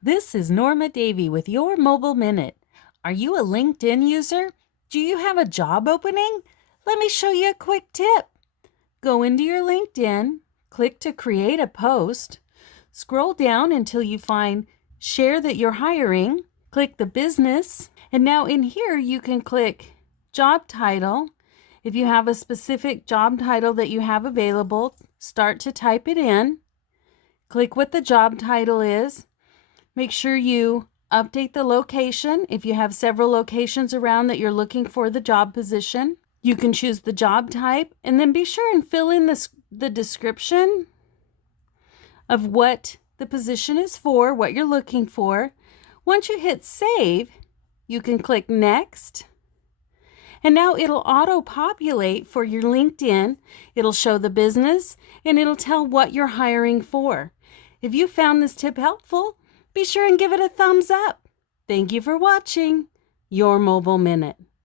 This is Norma Davy with your Mobile Minute. Are you a LinkedIn user? Do you have a job opening? Let me show you a quick tip. Go into your LinkedIn, click to create a post, scroll down until you find Share that you're hiring, click the business, and now in here you can click Job Title. If you have a specific job title that you have available, start to type it in. Click what the job title is. Make sure you update the location if you have several locations around that you're looking for the job position. You can choose the job type and then be sure and fill in the description of what the position is for, what you're looking for. Once you hit save, you can click next. And now it'll auto-populate for your LinkedIn. It'll show the business and it'll tell what you're hiring for. If you found this tip helpful, be sure and give it a thumbs up. Thank you for watching Your Mobile Minute.